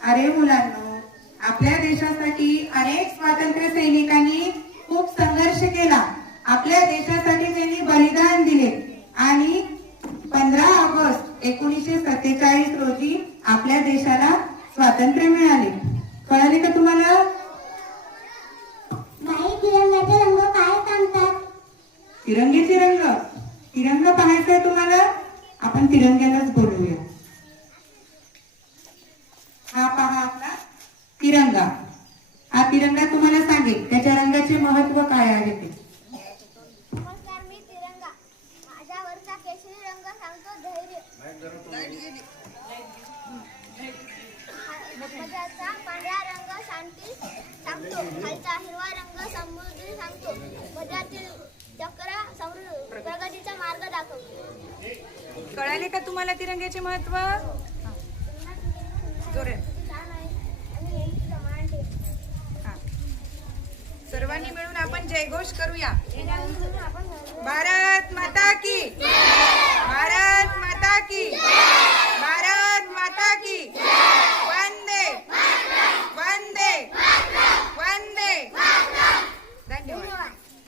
अरे मुलांनो आपल्या देशासाठी अनेक स्वातंत्र्य सैनिकांनी एकोणीसशे सत्तेचाळीस रोजी आपल्या देशाला स्वातंत्र्य मिळाले. कळाले का तुम्हाला? रंग काय सांगतात? तिरंगीचे रंग. तिरंगा पाहायचा आहे तुम्हाला? आपण तिरंग्यालाच बोलूया. हा पहा आपला तिरंगा. सांगतो खालचा हिरवा रंग समृद्धी सांगतो. मध्यातील चक्र समृद्ध प्रगतीचा मार्ग दाखवतो कळाले का तुम्हाला तिरंग्याचे महत्त्व? जोरात हा. सर्वांनी मिळून आपण जयघोष करूया. भारत माता भारत